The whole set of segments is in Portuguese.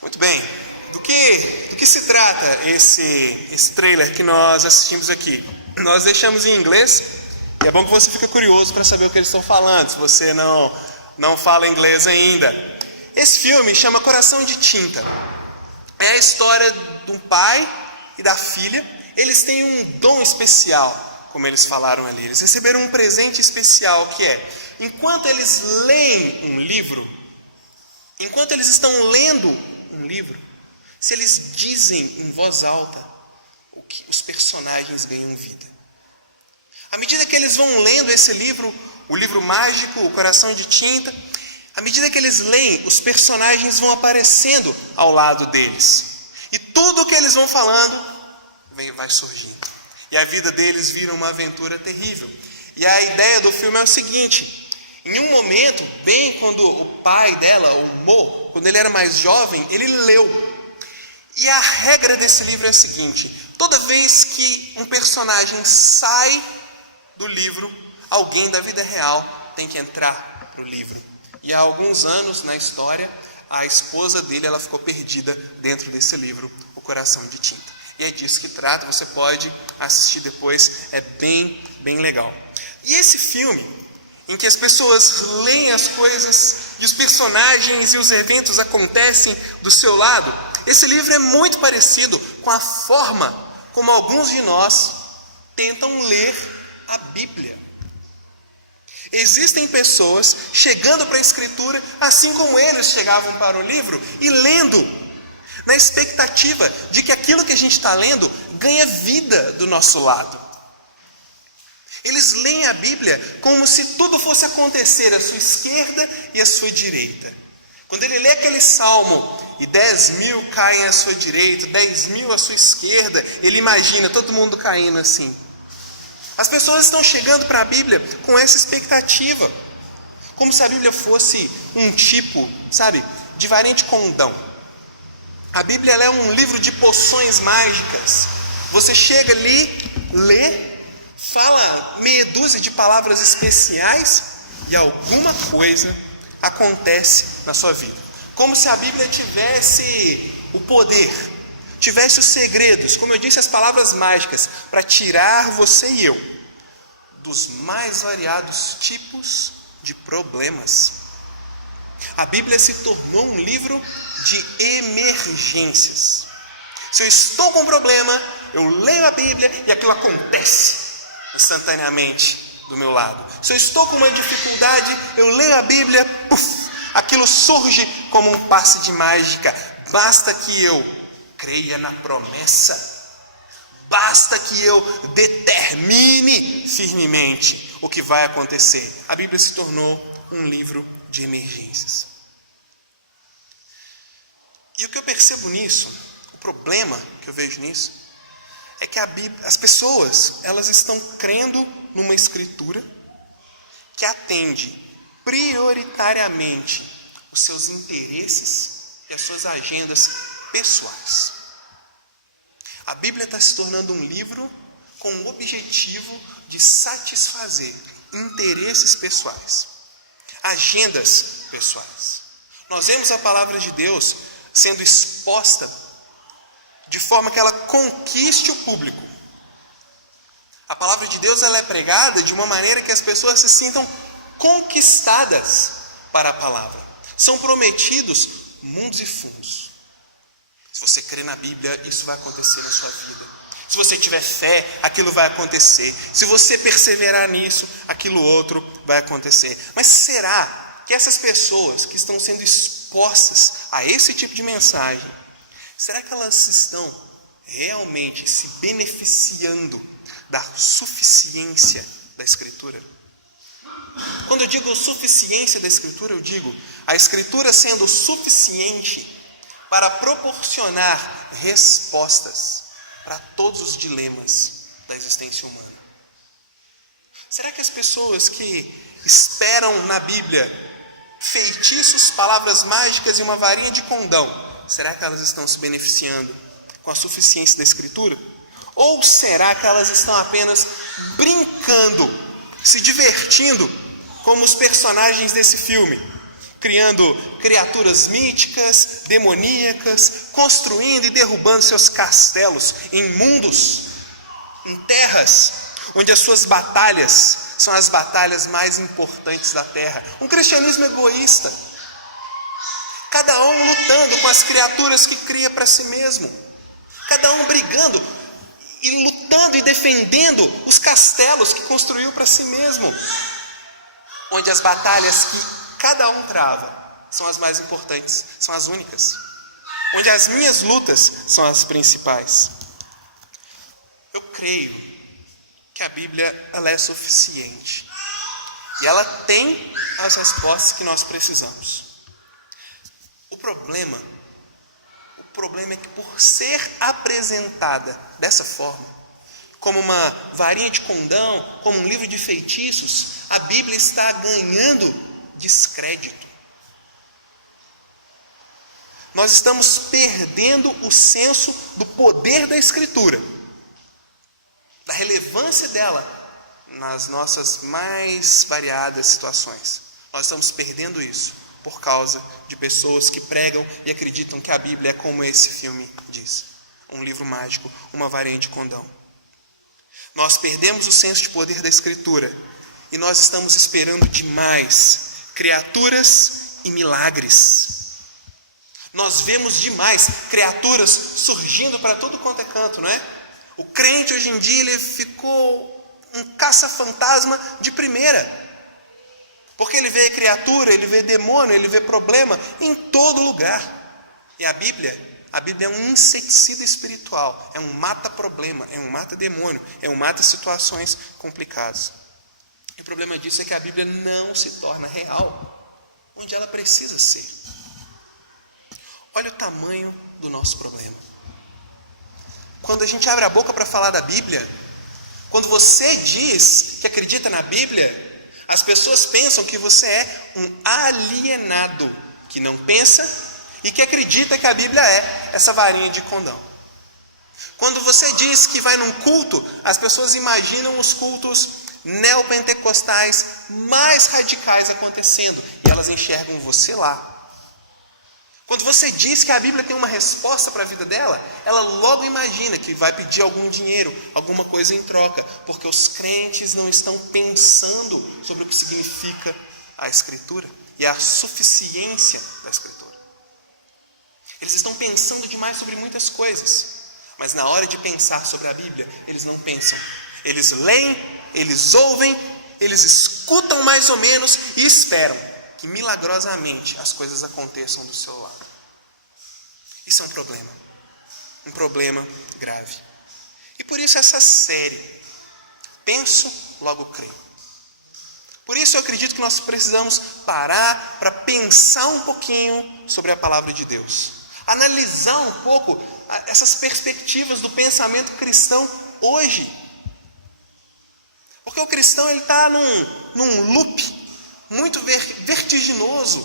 Muito bem, do que se trata esse trailer que nós assistimos aqui? Nós deixamos em inglês e é bom que você fique curioso para saber o que eles estão falando, se você não fala inglês ainda. Esse filme chama Coração de Tinta. É a história de um pai e da filha. Eles têm um dom especial, como eles falaram ali. Eles receberam um presente especial que é, enquanto eles leem um livro, enquanto eles estão lendo um livro, se eles dizem em voz alta, os personagens ganham vida. À medida que eles vão lendo esse livro, o livro mágico, o Coração de Tinta, à medida que eles leem, os personagens vão aparecendo ao lado deles. E tudo o que eles vão falando vai surgindo. E a vida deles vira uma aventura terrível. E a ideia do filme é o seguinte: em um momento, bem quando o pai dela, o Mo, quando ele era mais jovem, ele leu. E a regra desse livro é a seguinte: toda vez que um personagem sai do livro, alguém da vida real tem que entrar para o livro. E há alguns anos na história, a esposa dele ela ficou perdida dentro desse livro, O Coração de Tinta. E é disso que trata, você pode assistir depois, é bem legal. E esse filme, em que as pessoas leem as coisas e os personagens e os eventos acontecem do seu lado, esse livro é muito parecido com a forma como alguns de nós tentam ler a Bíblia. Existem pessoas chegando para a Escritura, assim como eles chegavam para o livro, e lendo, na expectativa de que aquilo que a gente está lendo ganha vida do nosso lado. Eles leem a Bíblia como se tudo fosse acontecer à sua esquerda e à sua direita. Quando ele lê aquele salmo, e 10.000 caem à sua direita, 10.000 à sua esquerda, ele imagina todo mundo caindo assim. As pessoas estão chegando para a Bíblia com essa expectativa, como se a Bíblia fosse um tipo, de varinha de condão. A Bíblia ela é um livro de poções mágicas. Você chega ali, lê, fala meia dúzia de palavras especiais e alguma coisa acontece na sua vida. Como se a Bíblia tivesse o poder, tivesse os segredos, como eu disse, as palavras mágicas, para tirar você e eu dos mais variados tipos de problemas. A Bíblia se tornou um livro de emergências. Se eu estou com um problema, eu leio a Bíblia e aquilo acontece instantaneamente do meu lado. Se eu estou com uma dificuldade, eu leio a Bíblia, aquilo surge como um passe de mágica. Basta que eu creia na promessa. Basta que eu determine firmemente o que vai acontecer. A Bíblia se tornou um livro de emergências. E o que eu percebo nisso, o problema que eu vejo nisso, é que as pessoas, elas estão crendo numa escritura que atende prioritariamente os seus interesses e as suas agendas pessoais. A Bíblia está se tornando um livro com o objetivo de satisfazer interesses pessoais, agendas pessoais. Nós vemos a palavra de Deus sendo exposta de forma que ela conquiste o público. A palavra de Deus ela é pregada de uma maneira que as pessoas se sintam conquistadas para a palavra. São prometidos mundos e fundos. Se você crê na Bíblia, isso vai acontecer na sua vida. Se você tiver fé, aquilo vai acontecer. Se você perseverar nisso, aquilo outro vai acontecer. Mas será que essas pessoas que estão sendo expostas a esse tipo de mensagem, será que elas estão realmente se beneficiando da suficiência da Escritura? Quando eu digo suficiência da Escritura, eu digo a Escritura sendo suficiente para proporcionar respostas para todos os dilemas da existência humana. Será que as pessoas que esperam na Bíblia feitiços, palavras mágicas e uma varinha de condão, será que elas estão se beneficiando com a suficiência da Escritura? Ou será que elas estão apenas brincando, se divertindo, como os personagens desse filme, criando criaturas míticas, demoníacas, construindo e derrubando seus castelos em mundos, em terras, onde as suas batalhas são as batalhas mais importantes da terra. Um cristianismo egoísta, cada um lutando com as criaturas que cria para si mesmo, cada um brigando e lutando e defendendo os castelos que construiu para si mesmo, onde as batalhas que cada um trava são as mais importantes, são as únicas, onde as minhas lutas são as principais. Eu creio que a Bíblia ela é suficiente e ela tem as respostas que nós precisamos. O problema é que por ser apresentada dessa forma, como uma varinha de condão, como um livro de feitiços, a Bíblia está ganhando descrédito. Nós estamos perdendo o senso do poder da Escritura, da relevância dela nas nossas mais variadas situações. Nós estamos perdendo isso por causa de pessoas que pregam e acreditam que a Bíblia é como esse filme diz, um livro mágico, uma varinha de condão. Nós perdemos o senso de poder da Escritura e nós estamos esperando demais criaturas e milagres. Nós vemos demais criaturas surgindo para todo quanto é canto, não é? O crente hoje em dia ele ficou um caça-fantasma de primeira. Porque ele vê criatura, ele vê demônio, ele vê problema em todo lugar. E a Bíblia é um inseticida espiritual, é um mata-problema, é um mata-demônio, é um mata-situações complicadas. E o problema disso é que a Bíblia não se torna real, onde ela precisa ser. Olha o tamanho do nosso problema. Quando a gente abre a boca para falar da Bíblia, quando você diz que acredita na Bíblia, as pessoas pensam que você é um alienado, que não pensa e que acredita que a Bíblia é essa varinha de condão. Quando você diz que vai num culto, as pessoas imaginam os cultos neopentecostais mais radicais acontecendo e elas enxergam você lá. Quando você diz que a Bíblia tem uma resposta para a vida dela, ela logo imagina que vai pedir algum dinheiro, alguma coisa em troca, porque os crentes não estão pensando sobre o que significa a Escritura e a suficiência da Escritura. Eles estão pensando demais sobre muitas coisas, mas na hora de pensar sobre a Bíblia, eles não pensam. Eles leem, eles ouvem, eles escutam mais ou menos e esperam que milagrosamente as coisas aconteçam do seu lado. Isso é um problema grave. E por isso essa série, Penso, Logo Creio. Por isso eu acredito que nós precisamos parar para pensar um pouquinho sobre a palavra de Deus. Analisar um pouco essas perspectivas do pensamento cristão hoje. Porque o cristão ele está num loop muito vertiginoso,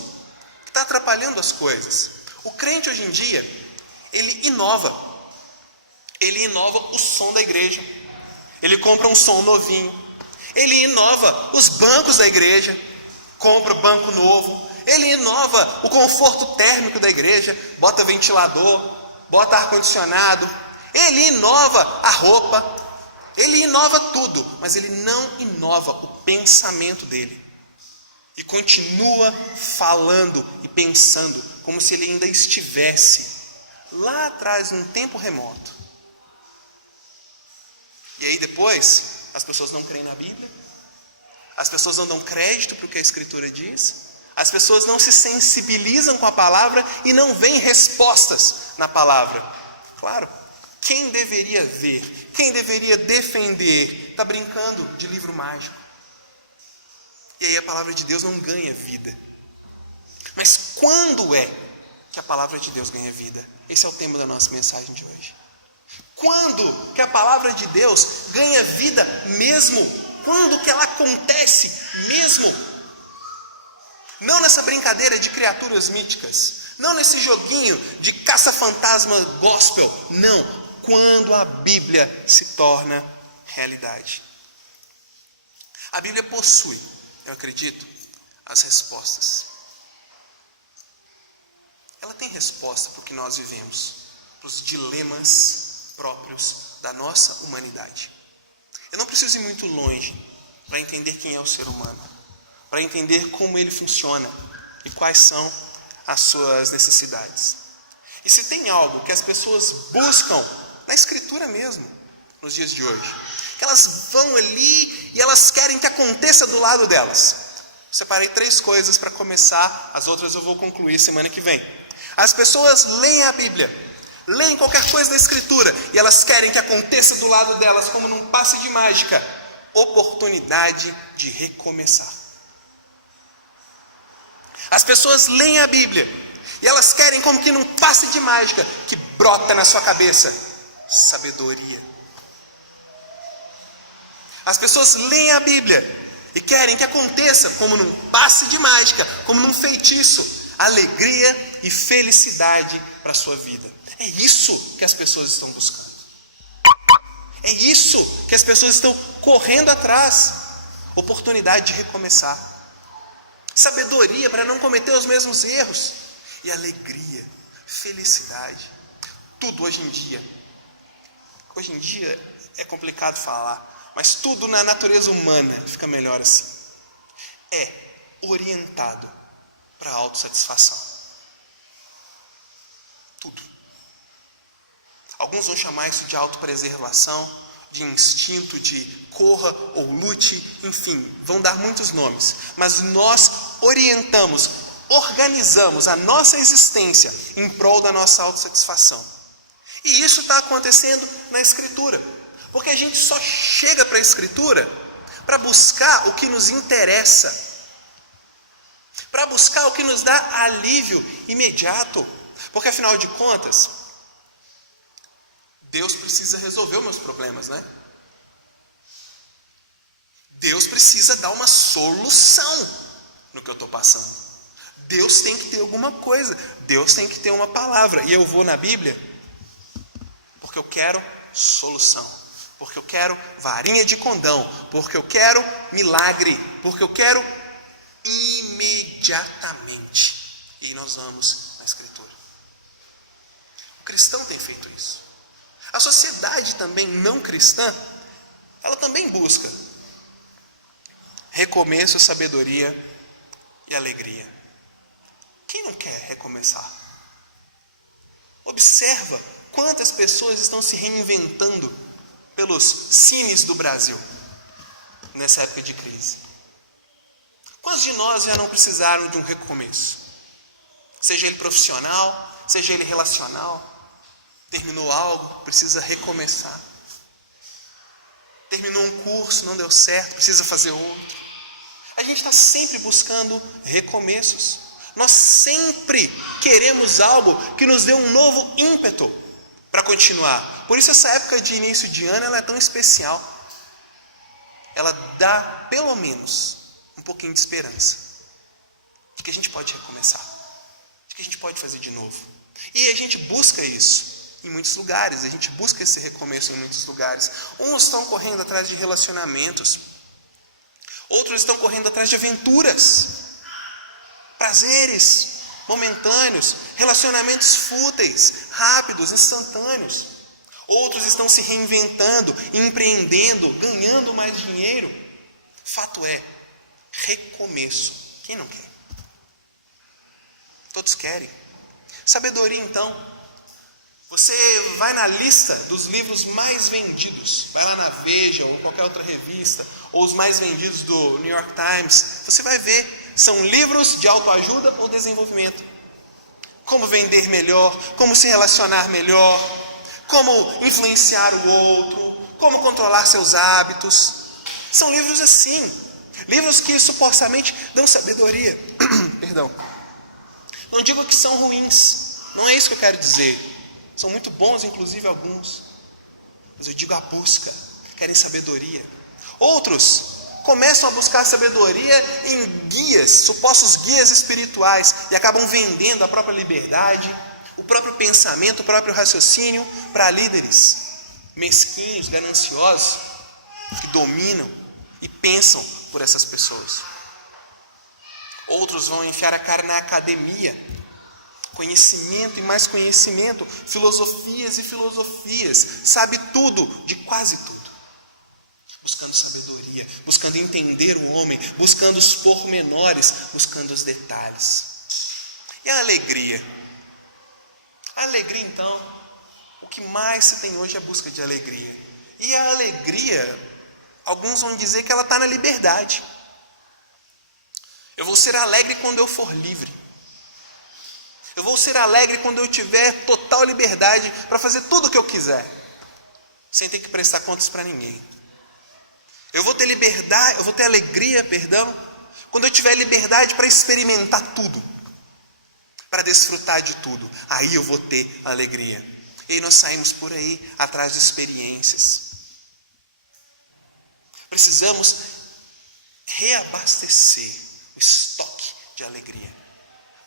que está atrapalhando as coisas. O crente hoje em dia, ele inova o som da igreja, ele compra um som novinho, ele inova os bancos da igreja, compra banco novo, ele inova o conforto térmico da igreja, bota ventilador, bota ar-condicionado, ele inova a roupa, ele inova tudo, mas ele não inova o pensamento dele. E continua falando e pensando como se ele ainda estivesse lá atrás, num tempo remoto. E aí depois, as pessoas não creem na Bíblia, as pessoas não dão crédito para o que a Escritura diz, as pessoas não se sensibilizam com a palavra e não veem respostas na palavra. Claro, quem deveria ver, quem deveria defender, está brincando de livro mágico. E aí a palavra de Deus não ganha vida. Mas quando é que a palavra de Deus ganha vida? Esse é o tema da nossa mensagem de hoje. Quando que a palavra de Deus ganha vida mesmo? Quando que ela acontece mesmo? Não nessa brincadeira de criaturas míticas. Não nesse joguinho de caça-fantasma gospel. Não. Quando a Bíblia se torna realidade. A Bíblia possui, eu acredito, as respostas. ela tem resposta para o que nós vivemos, para os dilemas próprios da nossa humanidade. Eu não preciso ir muito longe para entender quem é o ser humano, para entender como ele funciona e quais são as suas necessidades. E se tem algo que as pessoas buscam na Escritura mesmo, nos dias de hoje, que elas vão ali e elas querem que aconteça do lado delas. Separei 3 coisas para começar, as outras eu vou concluir semana que vem. As pessoas leem a Bíblia, leem qualquer coisa da Escritura e elas querem que aconteça do lado delas, como num passe de mágica, oportunidade de recomeçar. As pessoas leem a Bíblia e elas querem, como que num passe de mágica, que brota na sua cabeça sabedoria. As pessoas leem a Bíblia e querem que aconteça, como num passe de mágica, como num feitiço, alegria e felicidade para a sua vida. É isso que as pessoas estão buscando. É isso que as pessoas estão correndo atrás. Oportunidade de recomeçar. Sabedoria para não cometer os mesmos erros. E alegria, felicidade. Tudo hoje em dia. Hoje em dia é complicado falar, mas tudo na natureza humana fica melhor assim. É orientado para a autossatisfação. Tudo. Alguns vão chamar isso de autopreservação, de instinto, de corra ou lute, enfim, vão dar muitos nomes. Mas nós orientamos, organizamos a nossa existência em prol da nossa autossatisfação. E isso está acontecendo na Escritura. Porque a gente só chega para a Escritura para buscar o que nos interessa, para buscar o que nos dá alívio imediato. Porque afinal de contas, Deus precisa resolver os meus problemas, né? Deus precisa dar uma solução no que eu estou passando. Deus tem que ter alguma coisa, Deus tem que ter uma palavra. E eu vou na Bíblia porque eu quero solução. Porque eu quero varinha de condão, porque eu quero milagre, porque eu quero imediatamente. E aí nós vamos na Escritura. O cristão tem feito isso. A sociedade também não cristã, ela também busca recomeço, sabedoria e alegria. Quem não quer recomeçar? Observa quantas pessoas estão se reinventando pelos cines do Brasil, nessa época de crise. Quantos de nós já não precisaram de um recomeço? Seja ele profissional, seja ele relacional. Terminou algo, precisa recomeçar. Terminou um curso, não deu certo, precisa fazer outro. A gente está sempre buscando recomeços. Nós sempre queremos algo que nos dê um novo ímpeto para continuar. Por isso essa época de início de ano ela é tão especial. Ela dá pelo menos um pouquinho de esperança de que a gente pode recomeçar, de que a gente pode fazer de novo. E a gente busca isso em muitos lugares, a gente busca esse recomeço em muitos lugares. Uns estão correndo atrás de relacionamentos, outros estão correndo atrás de aventuras, prazeres momentâneos, relacionamentos fúteis, rápidos, instantâneos. Outros estão se reinventando, empreendendo, ganhando mais dinheiro. Fato é, recomeço. Quem não quer? Todos querem. Sabedoria, então. Você vai na lista dos livros mais vendidos, vai lá na Veja ou qualquer outra revista, ou os mais vendidos do New York Times, você vai ver, são livros de autoajuda ou desenvolvimento. Como vender melhor, como se relacionar melhor, como influenciar o outro, como controlar seus hábitos. São livros assim, livros que supostamente dão sabedoria. Perdão. Não digo que são ruins, não é isso que eu quero dizer. São muito bons, inclusive alguns. Mas eu digo a busca, querem sabedoria. Outros começam a buscar sabedoria em guias, supostos guias espirituais, e acabam vendendo a própria liberdade, o próprio pensamento, o próprio raciocínio para líderes mesquinhos, gananciosos, que dominam e pensam por essas pessoas. Outros vão enfiar a cara na academia, Conhecimento e mais conhecimento, filosofias e filosofias, sabe tudo de quase tudo. Buscando sabedoria, buscando entender o homem, buscando os pormenores, buscando os detalhes. E a alegria? A alegria, então, o que mais se tem hoje é a busca de alegria. E a alegria, alguns vão dizer que ela está na liberdade. Eu vou ser alegre quando eu for livre. Eu vou ser alegre quando eu tiver total liberdade para fazer tudo o que eu quiser, sem ter que prestar contas para ninguém. Eu vou ter liberdade, eu vou ter alegria, quando eu tiver liberdade para experimentar tudo, para desfrutar de tudo. Aí eu vou ter alegria. E aí nós saímos por aí atrás de experiências. Precisamos reabastecer o estoque de alegria.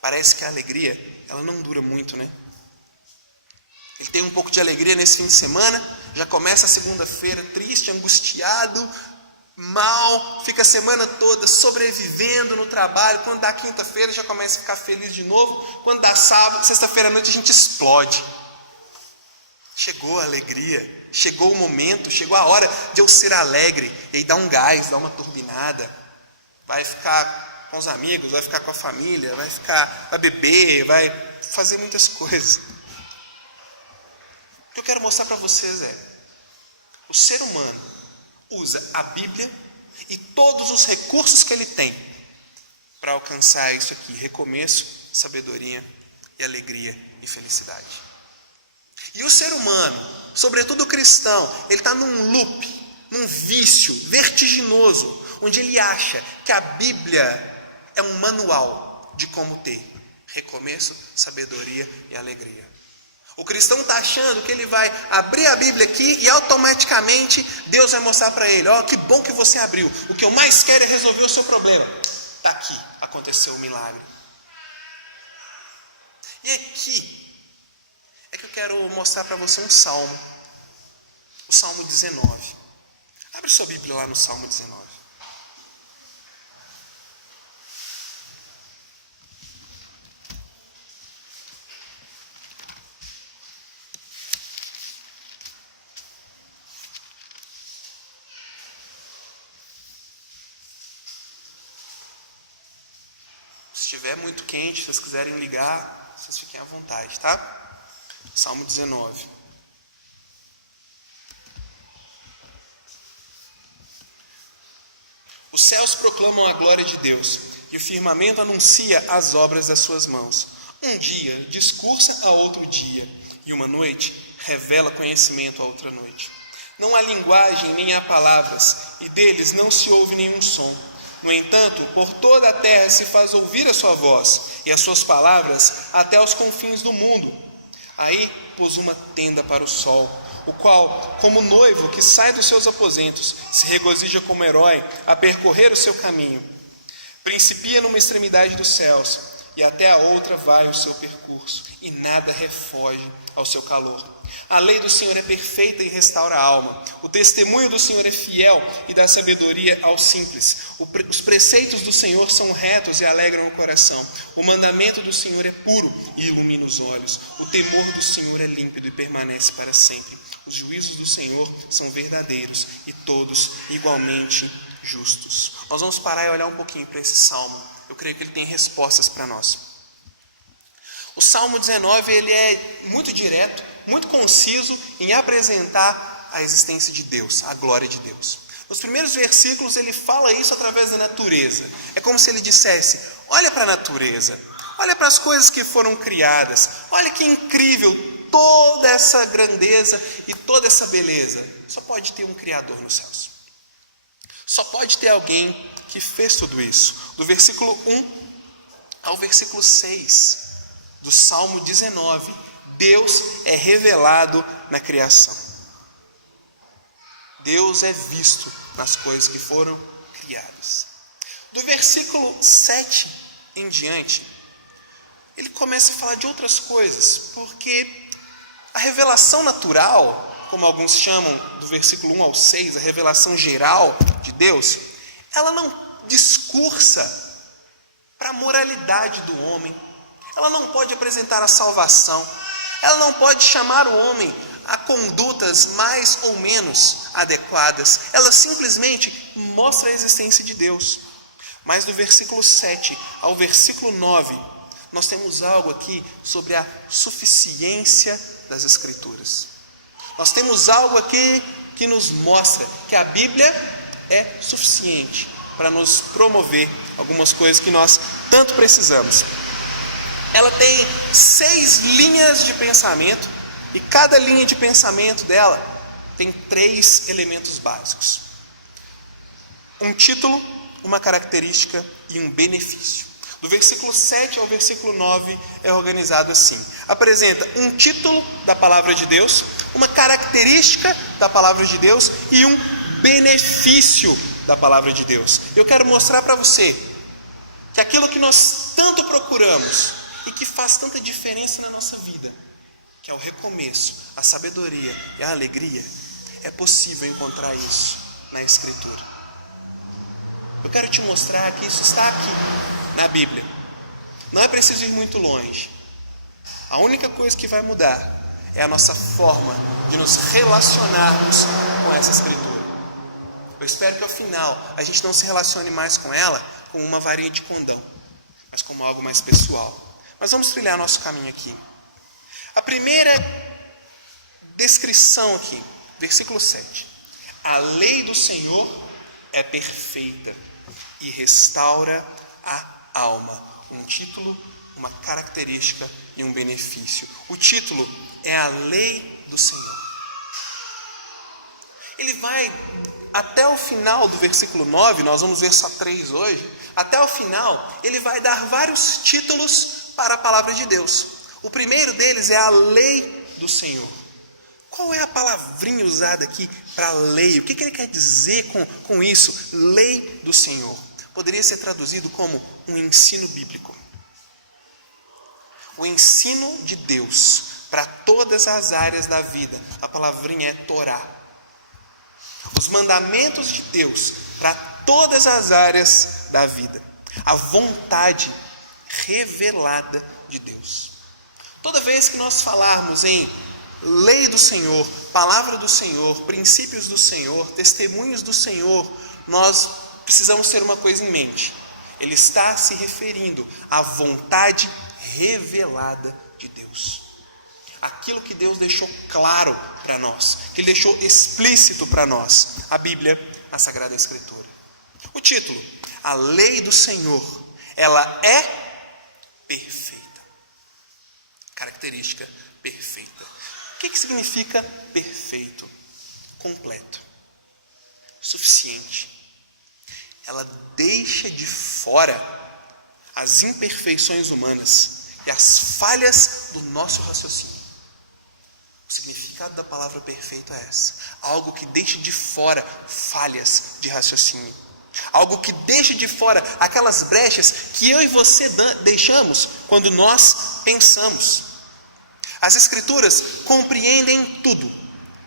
Parece que a alegria, ela não dura muito, né? Ele tem um pouco de alegria nesse fim de semana, já começa a segunda-feira triste, angustiado, mal, fica a semana toda sobrevivendo no trabalho. Quando dá quinta-feira já começa a ficar feliz de novo. Quando dá sábado, sexta-feira à noite a gente explode. Chegou a alegria, chegou o momento, chegou a hora de eu ser alegre. E aí dá um gás, dá uma turbinada, vai ficar com os amigos, vai ficar com a família, vai beber, vai fazer muitas coisas. O que eu quero mostrar para vocês é: o ser humano usa a Bíblia e todos os recursos que ele tem para alcançar isso aqui: recomeço, sabedoria e alegria e felicidade. E o ser humano, sobretudo o cristão, ele está num loop, num vício vertiginoso, onde ele acha que a Bíblia é um manual de como ter recomeço, sabedoria e alegria. O cristão está achando que ele vai abrir a Bíblia aqui e automaticamente Deus vai mostrar para ele: ó, que bom que você abriu, o que eu mais quero é resolver o seu problema. Está aqui, aconteceu o milagre. E aqui é que eu quero mostrar para você um salmo, o Salmo 19. Abre sua Bíblia lá no Salmo 19. Se estiver muito quente, se vocês quiserem ligar, vocês fiquem à vontade, tá? Salmo 19. Os céus proclamam a glória de Deus, e o firmamento anuncia as obras das suas mãos. Um dia discursa a outro dia, e uma noite revela conhecimento a outra noite. Não há linguagem nem há palavras, e deles não se ouve nenhum som. No entanto, por toda a terra se faz ouvir a sua voz, e as suas palavras até aos confins do mundo. Aí pôs uma tenda para o sol, o qual, como noivo que sai dos seus aposentos, se regozija como herói a percorrer o seu caminho. Principia numa extremidade dos céus, e até a outra vai o seu percurso, e nada refoge ao seu calor. A lei do Senhor é perfeita e restaura a alma. O testemunho do Senhor é fiel e dá sabedoria aos simples. Os preceitos do Senhor são retos e alegram o coração. O mandamento do Senhor é puro e ilumina os olhos. O temor do Senhor é límpido e permanece para sempre. Os juízos do Senhor são verdadeiros e todos igualmente justos. Nós vamos parar e olhar um pouquinho para esse salmo. Eu creio que ele tem respostas para nós. O Salmo 19, ele é muito direto, muito conciso em apresentar a existência de Deus, a glória de Deus. Nos primeiros versículos ele fala isso através da natureza. É como se ele dissesse: olha para a natureza, olha para as coisas que foram criadas, olha que incrível toda essa grandeza e toda essa beleza. Só pode ter um Criador nos céus. Só pode ter alguém que fez tudo isso. Do versículo 1 ao versículo 6 do Salmo 19, Deus é revelado na criação. Deus é visto nas coisas que foram criadas. Do versículo 7 em diante, ele começa a falar de outras coisas, porque a revelação natural, como alguns chamam, do versículo 1 ao 6, a revelação geral de Deus, ela não discursa para a moralidade do homem, ela não pode apresentar a salvação, ela não pode chamar o homem a condutas mais ou menos adequadas, ela simplesmente mostra a existência de Deus. Mas do versículo 7 ao versículo 9, nós temos algo aqui sobre a suficiência das Escrituras. Nós temos algo aqui que nos mostra que a Bíblia é suficiente para nos promover algumas coisas que nós tanto precisamos. Ela tem 6 linhas de pensamento e cada linha de pensamento dela tem 3 elementos básicos: um título, uma característica e um benefício. Do versículo 7 ao versículo 9 é organizado assim: apresenta um título da palavra de Deus, uma característica da palavra de Deus e um benefício da palavra de Deus. Eu quero mostrar para você que aquilo que nós tanto procuramos e que faz tanta diferença na nossa vida, que é o recomeço, a sabedoria e a alegria, é possível encontrar isso na Escritura. Eu quero te mostrar que isso está aqui na Bíblia. Não é preciso ir muito longe. A única coisa que vai mudar é a nossa forma de nos relacionarmos com essa Escritura. Eu espero que ao final a gente não se relacione mais com ela como uma varinha de condão, mas como algo mais pessoal. Mas vamos trilhar nosso caminho aqui. A primeira descrição aqui, versículo 7. A lei do Senhor é perfeita e restaura a alma. Um título, uma característica e um benefício. O título é a lei do Senhor. Ele vai até o final do versículo 9, nós vamos ver só 3 hoje. Até o final, ele vai dar vários títulos para a palavra de Deus. O primeiro deles é a lei do Senhor. Qual é a palavrinha usada aqui para lei? O que ele quer dizer com isso? Lei do Senhor. Poderia ser traduzido como um ensino bíblico. O ensino de Deus para todas as áreas da vida. A palavrinha é Torá. Os mandamentos de Deus para todas as áreas da vida. A vontade revelada de Deus. Toda vez que nós falarmos em lei do Senhor, palavra do Senhor, princípios do Senhor, testemunhos do Senhor, nós precisamos ter uma coisa em mente. Ele está se referindo à vontade revelada de Deus. Aquilo que Deus deixou claro para nós, que Ele deixou explícito para nós. A Bíblia, a Sagrada Escritura. O título, a lei do Senhor, ela é perfeita. Característica, perfeita. O que significa perfeito? Completo. Suficiente. Ela deixa de fora as imperfeições humanas e as falhas do nosso raciocínio. O significado da palavra perfeito é essa. Algo que deixa de fora falhas de raciocínio. Algo que deixa de fora aquelas brechas que eu e você deixamos quando nós pensamos. As Escrituras compreendem tudo,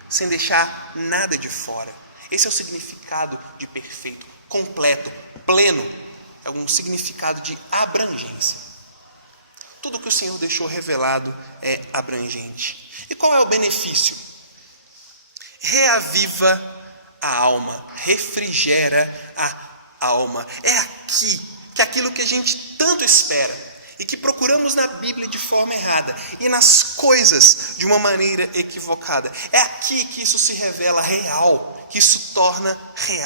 sem deixar nada de fora. Esse é o significado de perfeito, completo, pleno. É um significado de abrangência. Tudo que o Senhor deixou revelado é abrangente. E qual é o benefício? Reaviva a alma, refrigera a alma. É aqui que aquilo que a gente tanto espera e que procuramos na Bíblia de forma errada e nas coisas de uma maneira equivocada, é aqui que isso se revela real, que isso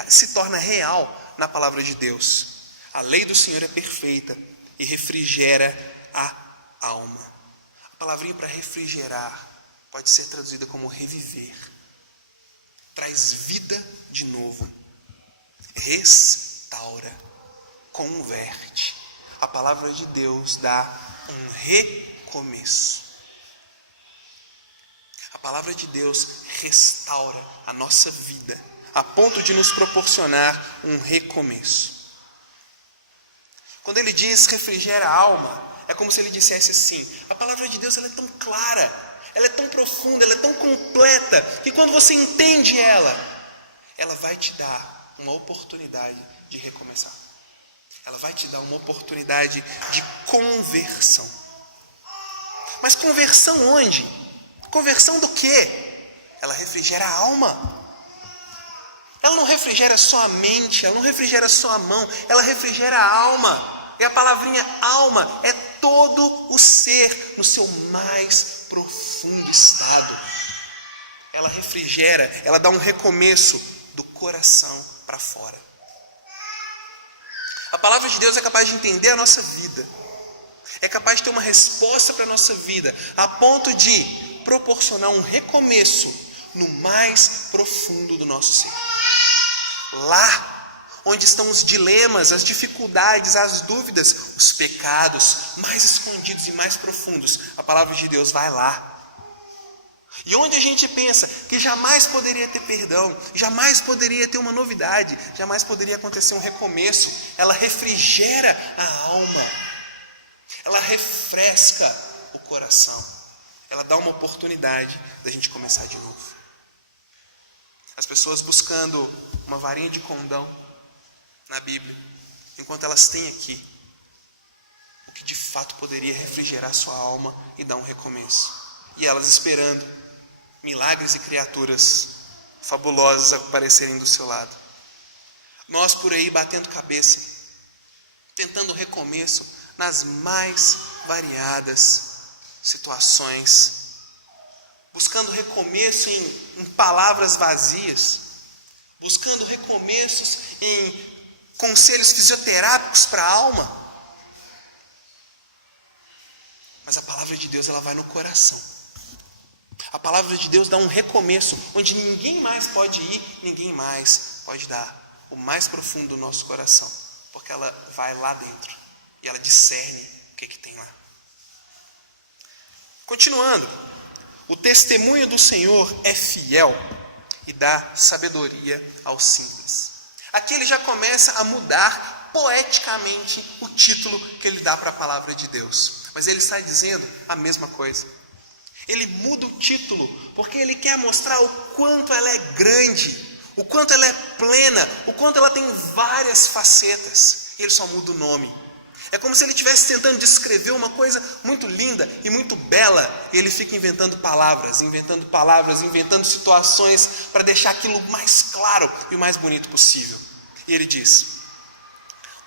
se torna real na palavra de Deus. A lei do Senhor é perfeita e refrigera a alma. A palavrinha para refrigerar pode ser traduzida como reviver. Traz vida de novo. Restaura. Converte. A palavra de Deus dá um recomeço. A palavra de Deus restaura a nossa vida, a ponto de nos proporcionar um recomeço. Quando ele diz refrigera a alma, é como se ele dissesse assim: a palavra de Deus ela é tão clara, ela é tão profunda, ela é tão completa, que quando você entende ela vai te dar uma oportunidade de recomeçar. Ela vai te dar uma oportunidade de conversão. Mas conversão onde? Conversão do quê? Ela refrigera a alma. Ela não refrigera só a mente, ela não refrigera só a mão, ela refrigera a alma. E a palavrinha alma é todo o ser no seu mais profundo estado. Ela refrigera, ela dá um recomeço do coração para fora. A palavra de Deus é capaz de entender a nossa vida. É capaz de ter uma resposta para a nossa vida, a ponto de proporcionar um recomeço no mais profundo do nosso ser. Lá onde estão os dilemas, as dificuldades, as dúvidas, os pecados mais escondidos e mais profundos, a palavra de Deus vai lá. E onde a gente pensa que jamais poderia ter perdão, jamais poderia ter uma novidade, jamais poderia acontecer um recomeço, ela refrigera a alma, ela refresca o coração, ela dá uma oportunidade da gente começar de novo. As pessoas buscando uma varinha de condão na Bíblia, enquanto elas têm aqui o que de fato poderia refrigerar sua alma e dar um recomeço. E elas esperando milagres e criaturas fabulosas aparecerem do seu lado. Nós por aí batendo cabeça, tentando recomeço nas mais variadas situações, buscando recomeço em palavras vazias, buscando recomeços em conselhos fisioterápicos para a alma. Mas a palavra de Deus, ela vai no coração. A palavra de Deus dá um recomeço, onde ninguém mais pode ir, ninguém mais pode dar o mais profundo do nosso coração, porque ela vai lá dentro e ela discerne o que tem lá. Continuando, o testemunho do Senhor é fiel e dá sabedoria aos simples. Aqui ele já começa a mudar poeticamente o título que ele dá para a palavra de Deus, mas ele está dizendo a mesma coisa. Ele muda o título porque ele quer mostrar o quanto ela é grande, o quanto ela é plena, o quanto ela tem várias facetas. Ele só muda o nome. É como se ele estivesse tentando descrever uma coisa muito linda e muito bela, e ele fica inventando palavras, inventando situações para deixar aquilo mais claro e o mais bonito possível. E ele diz: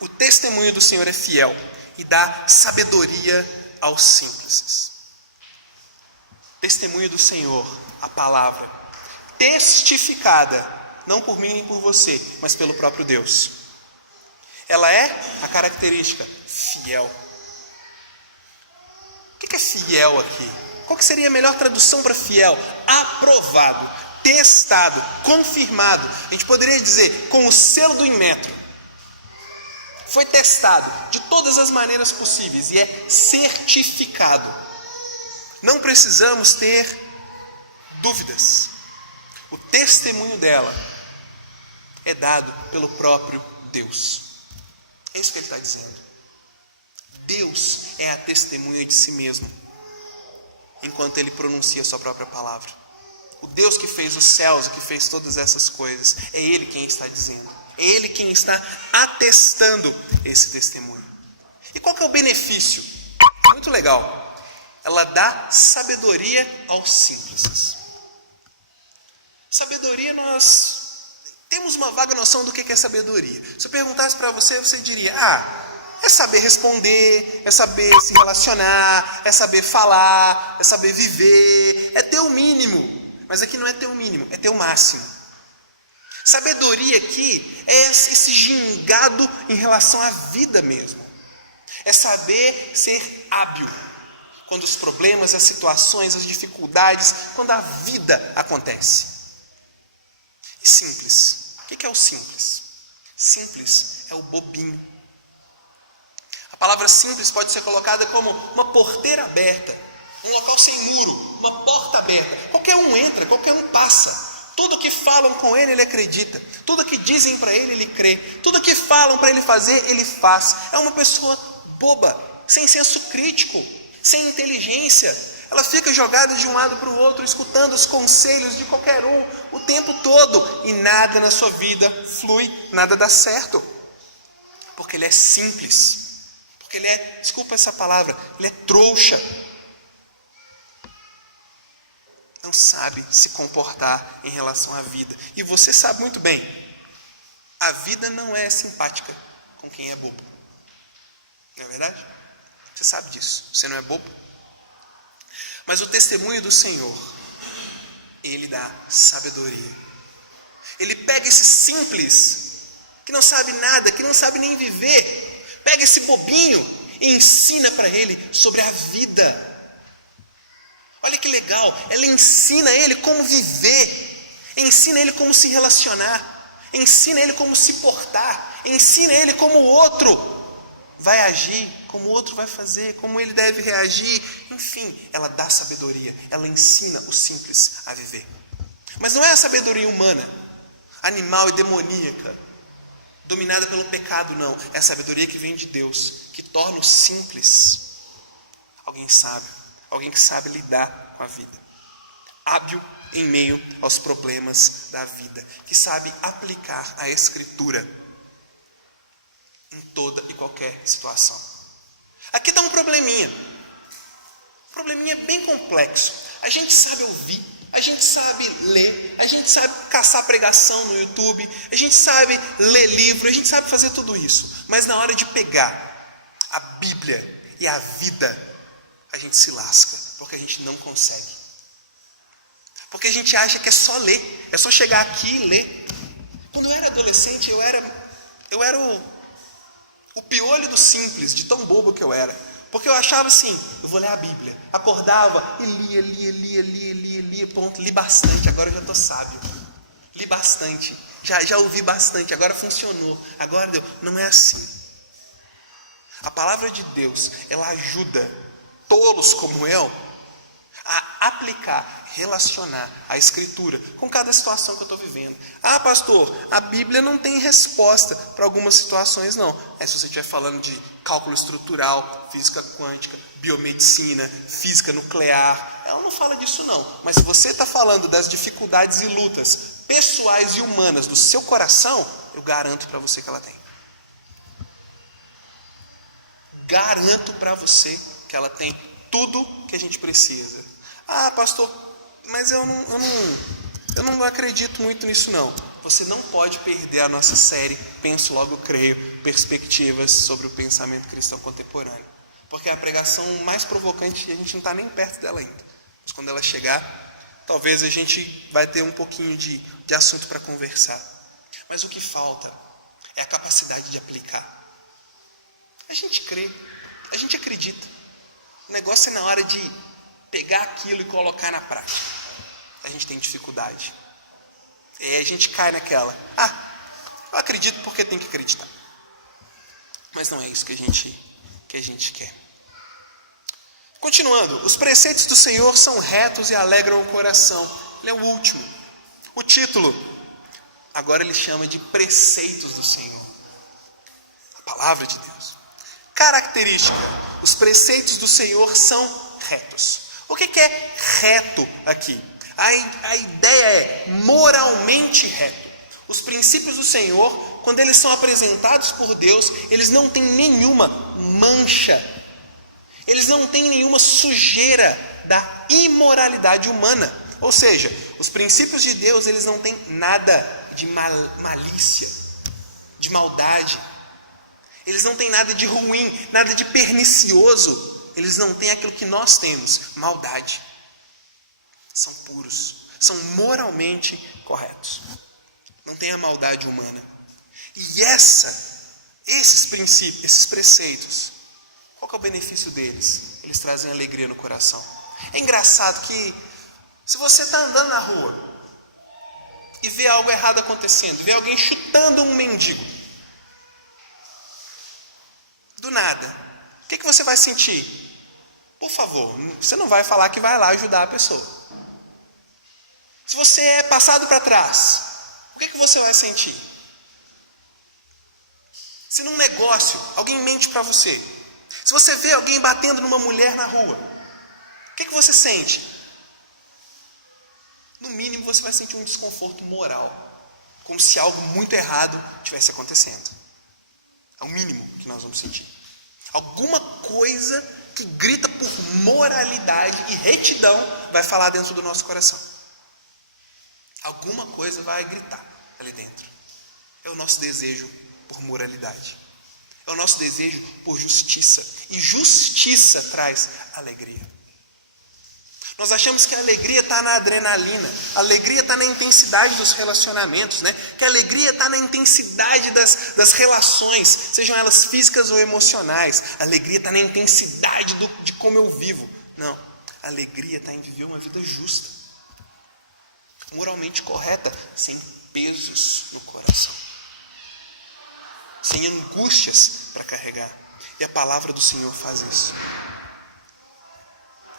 o testemunho do Senhor é fiel e dá sabedoria aos simples. Testemunho do Senhor, a palavra, testificada, não por mim nem por você, mas pelo próprio Deus. Ela é a característica fiel. O que é fiel aqui? Qual que seria a melhor tradução para fiel? Aprovado, testado, confirmado. A gente poderia dizer com o selo do Inmetro. Foi testado de todas as maneiras possíveis e é certificado. Não precisamos ter dúvidas. O testemunho dela é dado pelo próprio Deus. É isso que ele está dizendo. Deus é a testemunha de si mesmo, enquanto ele pronuncia a sua própria palavra. O Deus que fez os céus e que fez todas essas coisas, é Ele quem está dizendo. É Ele quem está atestando esse testemunho. E qual que é o benefício? Muito legal. Ela dá sabedoria aos simples. Sabedoria, nós temos uma vaga noção do que é sabedoria. Se eu perguntasse para você, você diria: é saber responder, é saber se relacionar, é saber falar, é saber viver, é ter o mínimo. Mas aqui não é ter o mínimo, é ter o máximo. Sabedoria aqui é esse gingado em relação à vida mesmo. É saber ser hábil quando os problemas, as situações, as dificuldades, quando a vida acontece. E simples. O que é o simples? Simples é o bobinho. A palavra simples pode ser colocada como uma porteira aberta, um local sem muro, uma porta aberta. Qualquer um entra, qualquer um passa. Tudo que falam com ele, ele acredita. Tudo que dizem para ele, ele crê. Tudo que falam para ele fazer, ele faz. É uma pessoa boba, sem senso crítico, sem inteligência. Ela fica jogada de um lado para o outro, escutando os conselhos de qualquer um o tempo todo. E nada na sua vida flui, nada dá certo. Porque ele é simples. Porque ele é, desculpa essa palavra, ele é trouxa. não sabe se comportar em relação à vida. E você sabe muito bem, a vida não é simpática com quem é bobo. Não é verdade? Você sabe disso, você não é bobo. Mas o testemunho do Senhor, ele dá sabedoria. Ele pega esse simples, que não sabe nada, que não sabe nem viver, pega esse bobinho e ensina para ele sobre a vida. Olha que legal, ela ensina ele como viver, ensina ele como se relacionar, ensina ele como se portar, ensina ele como o outro vai agir, como o outro vai fazer, como ele deve reagir. Enfim, ela dá sabedoria, ela ensina o simples a viver. Mas não é a sabedoria humana, animal e demoníaca, dominada pelo pecado, não. É a sabedoria que vem de Deus, que torna o simples alguém sábio, alguém que sabe lidar com a vida, hábil em meio aos problemas da vida, que sabe aplicar a Escritura em toda e qualquer situação. Aqui está um probleminha bem complexo. A gente sabe ouvir, a gente sabe ler, a gente sabe caçar pregação no YouTube, a gente sabe ler livro, a gente sabe fazer tudo isso. Mas na hora de pegar a Bíblia e a vida, a gente se lasca, porque a gente não consegue. Porque a gente acha que é só ler, é só chegar aqui e ler. Quando eu era adolescente, eu era o piolho do simples, de tão bobo que eu era. Porque eu achava assim, eu vou ler a Bíblia. Acordava e lia, pronto, li bastante, agora eu já estou sábio. Li bastante, já ouvi bastante, agora funcionou, agora deu. Não é assim. A palavra de Deus, ela ajuda tolos como eu a aplicar, relacionar a Escritura com cada situação que eu estou vivendo. Ah, pastor, a Bíblia não tem resposta para algumas situações, não. Se você estiver falando de cálculo estrutural, física quântica, biomedicina, física nuclear, ela não fala disso não. Mas se você está falando das dificuldades e lutas pessoais e humanas do seu coração, eu garanto para você que ela tem. Garanto para você que ela tem tudo que a gente precisa. Ah, pastor, mas eu não acredito muito nisso não. Você não pode perder a nossa série Penso Logo Creio, Perspectivas sobre o Pensamento Cristão Contemporâneo. Porque é a pregação mais provocante e a gente não está nem perto dela ainda. Mas quando ela chegar, talvez a gente vai ter um pouquinho de assunto para conversar. Mas o que falta é a capacidade de aplicar. A gente crê, a gente acredita. O negócio é na hora de pegar aquilo e colocar na prática. A gente tem dificuldade. E a gente cai naquela, eu acredito porque tem que acreditar. Mas não é isso que a gente quer. Continuando, os preceitos do Senhor são retos e alegram o coração. Ele é o último. O título, agora ele chama de preceitos do Senhor. A palavra de Deus. Característica, os preceitos do Senhor são retos. O que é reto aqui? A ideia é moralmente reto. Os princípios do Senhor, quando eles são apresentados por Deus, eles não têm nenhuma mancha. Eles não têm nenhuma sujeira da imoralidade humana. Ou seja, os princípios de Deus, eles não têm nada de malícia, de maldade. Eles não têm nada de ruim, nada de pernicioso. Eles não têm aquilo que nós temos, maldade. São puros, são moralmente corretos. Não tem a maldade humana. E esses princípios, esses preceitos, qual que é o benefício deles? Eles trazem alegria no coração. É engraçado que, se você está andando na rua e vê algo errado acontecendo, vê alguém chutando um mendigo, do nada, o que você vai sentir? Por favor, você não vai falar que vai lá ajudar a pessoa. Se você é passado para trás, o que você vai sentir? Se num negócio alguém mente para você, se você vê alguém batendo numa mulher na rua, o que você sente? No mínimo você vai sentir um desconforto moral, como se algo muito errado estivesse acontecendo. É o mínimo que nós vamos sentir. Alguma coisa que grita por moralidade e retidão vai falar dentro do nosso coração. Alguma coisa vai gritar ali dentro. É o nosso desejo por moralidade. É o nosso desejo por justiça. E justiça traz alegria. Nós achamos que a alegria está na adrenalina, a alegria está na intensidade dos relacionamentos, né? Que a alegria está na intensidade das relações, sejam elas físicas ou emocionais. A alegria está na intensidade de como eu vivo. Não, a alegria está em viver uma vida justa, moralmente correta, sem pesos no coração, sem angústias para carregar. E a palavra do Senhor faz isso.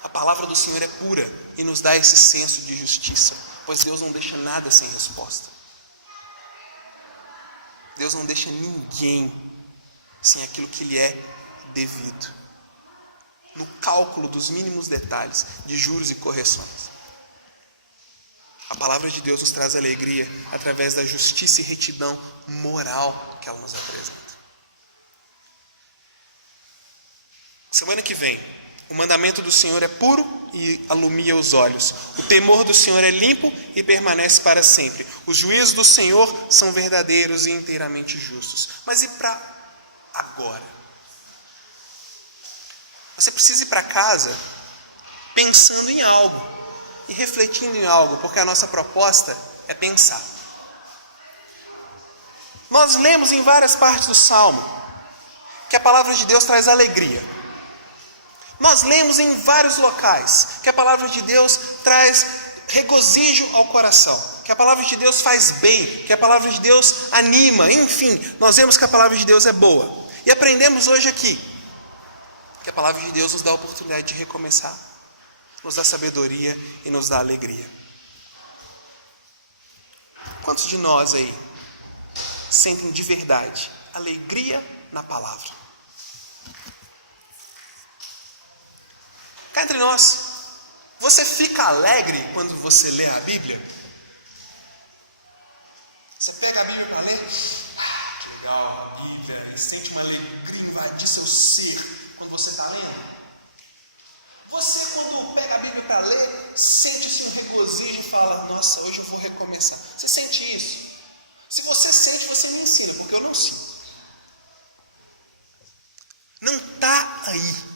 A palavra do Senhor é pura e nos dá esse senso de justiça, pois Deus não deixa nada sem resposta. Deus não deixa ninguém sem aquilo que lhe é devido, no cálculo dos mínimos detalhes de juros e correções. A palavra de Deus nos traz alegria através da justiça e retidão moral que ela nos apresenta. Semana que vem, o mandamento do Senhor é puro e alumia os olhos. O temor do Senhor é limpo e permanece para sempre. Os juízos do Senhor são verdadeiros e inteiramente justos. Mas e para agora? Você precisa ir para casa pensando em algo e refletindo em algo, porque a nossa proposta é pensar. Nós lemos em várias partes do Salmo que a palavra de Deus traz alegria. Nós lemos em vários locais que a palavra de Deus traz regozijo ao coração, que a palavra de Deus faz bem, que a palavra de Deus anima, enfim, nós vemos que a palavra de Deus é boa. E aprendemos hoje aqui que a palavra de Deus nos dá a oportunidade de recomeçar, nos dá sabedoria e nos dá alegria. Quantos de nós aí sentem de verdade alegria na palavra? Cá entre nós, você fica alegre quando você lê a Bíblia? Você pega a Bíblia para ler? Que legal, a Bíblia, e sente uma alegria invadir seu ser quando você está lendo. Você, quando pega a Bíblia para ler, sente assim um regozijo e fala, nossa, hoje eu vou recomeçar. Você sente isso? Se você sente, você me ensina, porque eu não sinto. Não está aí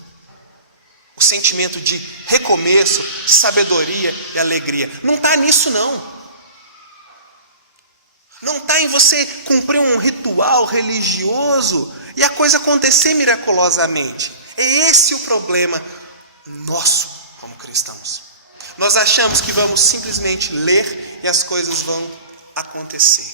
o sentimento de recomeço, de sabedoria e alegria. Não está nisso não. Não está em você cumprir um ritual religioso e a coisa acontecer miraculosamente. É esse o problema nosso como cristãos. Nós achamos que vamos simplesmente ler e as coisas vão acontecer.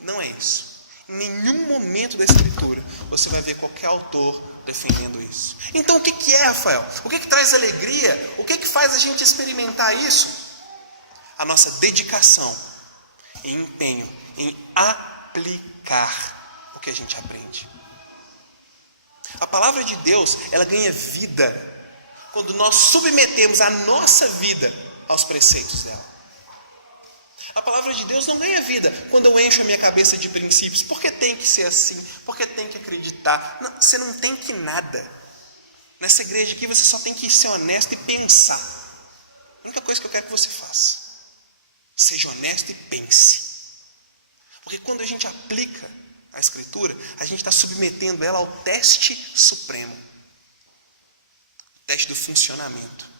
Não é isso. Em nenhum momento da Escritura você vai ver qualquer autor defendendo isso. Então o que é, Rafael? O que traz alegria? O que faz a gente experimentar isso? A nossa dedicação e empenho em aplicar o que a gente aprende. A palavra de Deus, ela ganha vida quando nós submetemos a nossa vida aos preceitos dela. A palavra de Deus não ganha vida quando eu encho a minha cabeça de princípios, porque tem que ser assim, porque tem que acreditar. Não, você não tem que nada. Nessa igreja aqui você só tem que ser honesto e pensar. A única coisa que eu quero que você faça, seja honesto e pense. Porque quando a gente aplica a Escritura, a gente está submetendo ela ao teste supremo, o teste do funcionamento.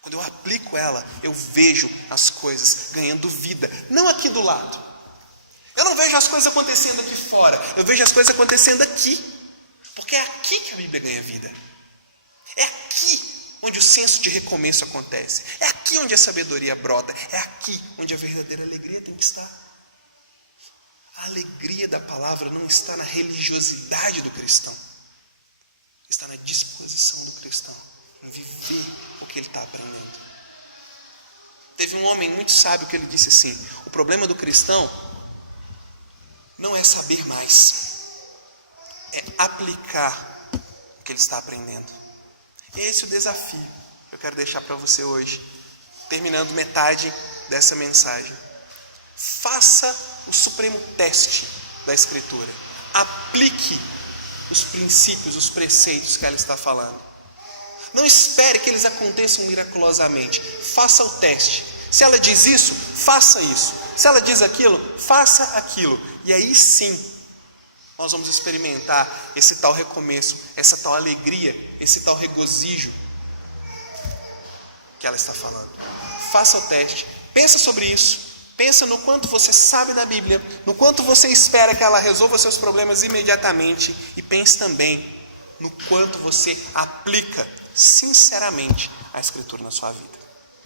Quando eu aplico ela, eu vejo as coisas ganhando vida, não aqui do lado. Eu não vejo as coisas acontecendo aqui fora, eu vejo as coisas acontecendo aqui, porque é aqui que a Bíblia ganha vida. É aqui onde o senso de recomeço acontece, é aqui onde a sabedoria brota, é aqui onde a verdadeira alegria tem que estar. A alegria da palavra não está na religiosidade do cristão, está na disposição do cristão em viver o que ele está aprendendo. Teve um homem muito sábio que ele disse assim: o problema do cristão não é saber mais, é aplicar o que ele está aprendendo. E esse é o desafio que eu quero deixar para você hoje, terminando metade dessa mensagem. Faça o supremo teste da Escritura. Aplique os princípios, os preceitos que ela está falando. Não espere que eles aconteçam miraculosamente. Faça o teste. Se ela diz isso, faça isso. Se ela diz aquilo, faça aquilo. E aí sim, nós vamos experimentar esse tal recomeço, essa tal alegria, esse tal regozijo que ela está falando. Faça o teste. Pensa sobre isso. Pensa no quanto você sabe da Bíblia, no quanto você espera que ela resolva seus problemas imediatamente. E pense também no quanto você aplica sinceramente a Escritura na sua vida.